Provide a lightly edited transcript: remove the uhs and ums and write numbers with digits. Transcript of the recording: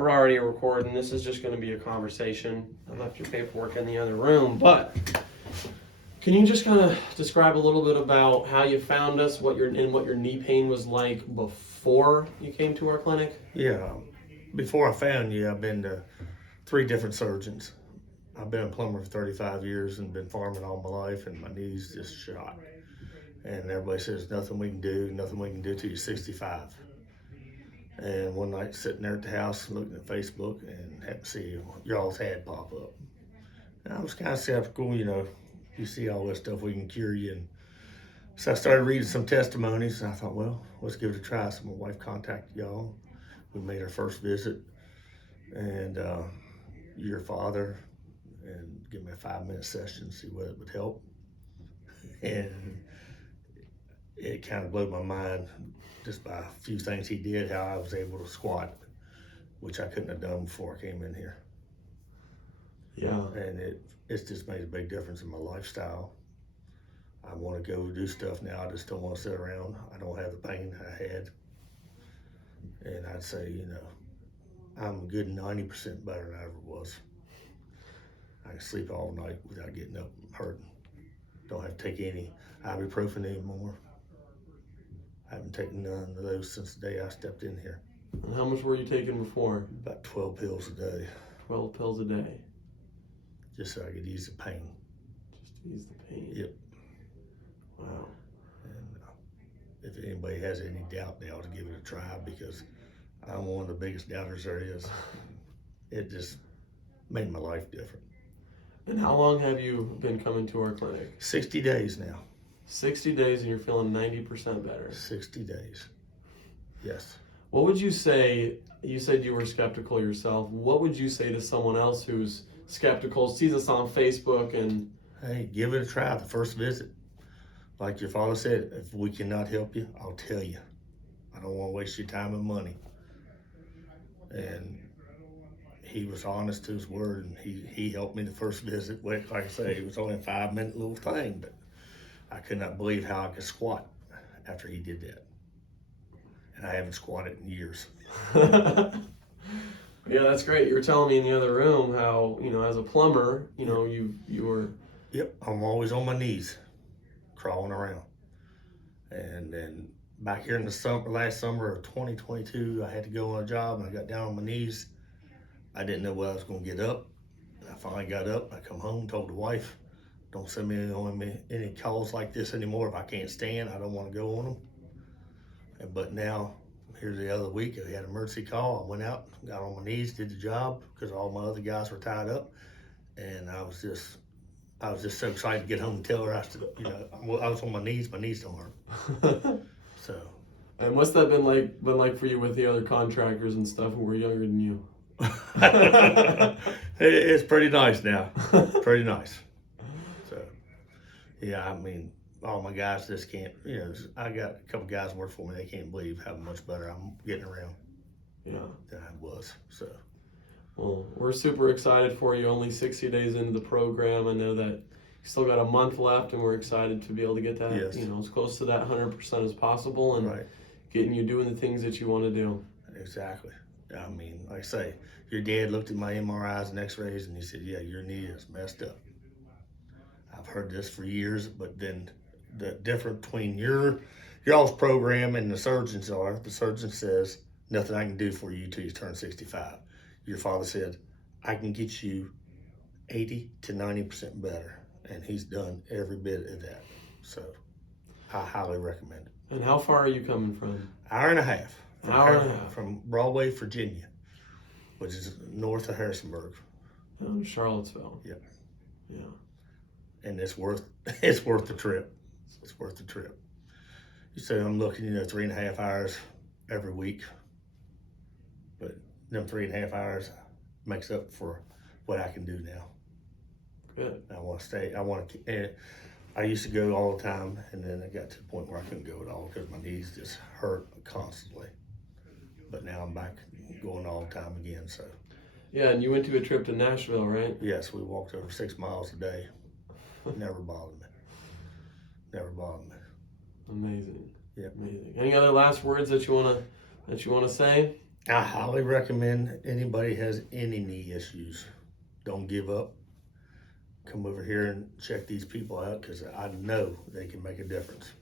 We're already recording. This is just going to be a conversation. I left your paperwork in the other room, but can you just kind of describe a little bit about how you found us, what your knee pain was like before you came to our clinic? Yeah, before I found you, I've been to 3 different surgeons. I've been a plumber for 35 years and been farming all my life, and my knees just shot. And everybody says nothing we can do till you're 65. And one night sitting there at the house looking at Facebook and had to see y'all's ad pop up. And I was kind of skeptical, you see all this stuff, we can cure you. And so I started reading some testimonies, and I thought, well, let's give it a try. So my wife contacted y'all. We made our first visit, and your father, and give me a 5-minute session, see what it would help. And it kind of blew my mind just by a few things he did, how I was able to squat, which I couldn't have done before I came in here. Yeah. And it's just made a big difference in my lifestyle. I want to go do stuff now. I just don't want to sit around. I don't have the pain I had. And I'd say, I'm a good 90% better than I ever was. I can sleep all night without getting up hurting. Don't have to take any ibuprofen anymore. I haven't taken none of those since the day I stepped in here. And how much were you taking before? About 12 pills a day. 12 pills a day. Just so I could ease the pain. Just to ease the pain. Yep. Wow. And if anybody has any doubt, they ought to give it a try, because I'm one of the biggest doubters there is. It just made my life different. And how long have you been coming to our clinic? 60 days now. 60 days and you're feeling 90% better. 60 days. Yes. What would you say, you said you were skeptical yourself, what would you say to someone else who's skeptical, sees us on Facebook and... Hey, give it a try the first visit. Like your father said, if we cannot help you, I'll tell you. I don't want to waste your time and money. And he was honest to his word, and he helped me the first visit. Like I say, it was only a 5-minute little thing, but I could not believe how I could squat after he did that. And I haven't squatted in years. Yeah, that's great. You were telling me in the other room how, as a plumber, you were... Yep, I'm always on my knees, crawling around. And then back here in the last summer of 2022, I had to go on a job, and I got down on my knees. I didn't know whether I was going to get up. I finally got up. I come home, told the wife, don't send me on any calls like this anymore. If I can't stand, I don't want to go on them. But now, here's the other week, I had an emergency call. I went out, got on my knees, did the job, because all my other guys were tied up. And I was just so excited to get home and tell her, I was on my knees don't hurt. So. And what's that been like for you with the other contractors and stuff who were younger than you? It's pretty nice now. Pretty nice. So, yeah, I mean, all my guys just can't, I got a couple guys work for me, they can't believe how much better I'm getting around than I was. So. Well, we're super excited for you. Only 60 days into the program. I know that you still got a month left, and we're excited to be able to get that, as close to that 100% as possible, and getting you doing the things that you want to do. Exactly. I mean, like I say, your dad looked at my MRIs and x-rays, and he said, yeah, your knee is messed up. I've heard this for years, but then the difference between y'all's program and the surgeon says, nothing I can do for you till you turn 65. Your father said, I can get you 80 to 90% better. And he's done every bit of that. So I highly recommend it. And how far are you coming from? Hour and a half. From Broadway, Virginia, which is north of Harrisonburg. Charlottesville. Yep. Yeah. And it's worth the trip. It's worth the trip. You say I'm looking, 3.5 hours every week. But them 3.5 hours makes up for what I can do now. Good. I want to stay. I used to go all the time, and then I got to the point where I couldn't go at all because my knees just hurt constantly. But now I'm back going all the time again. So. Yeah, and you went to a trip to Nashville, right? Yes, we walked over 6 miles a day. Never bothered me. Never bothered me. Amazing. Yep. Amazing. Any other last words that you wanna say? I highly recommend anybody has any knee issues, don't give up. Come over here and check these people out because I know they can make a difference.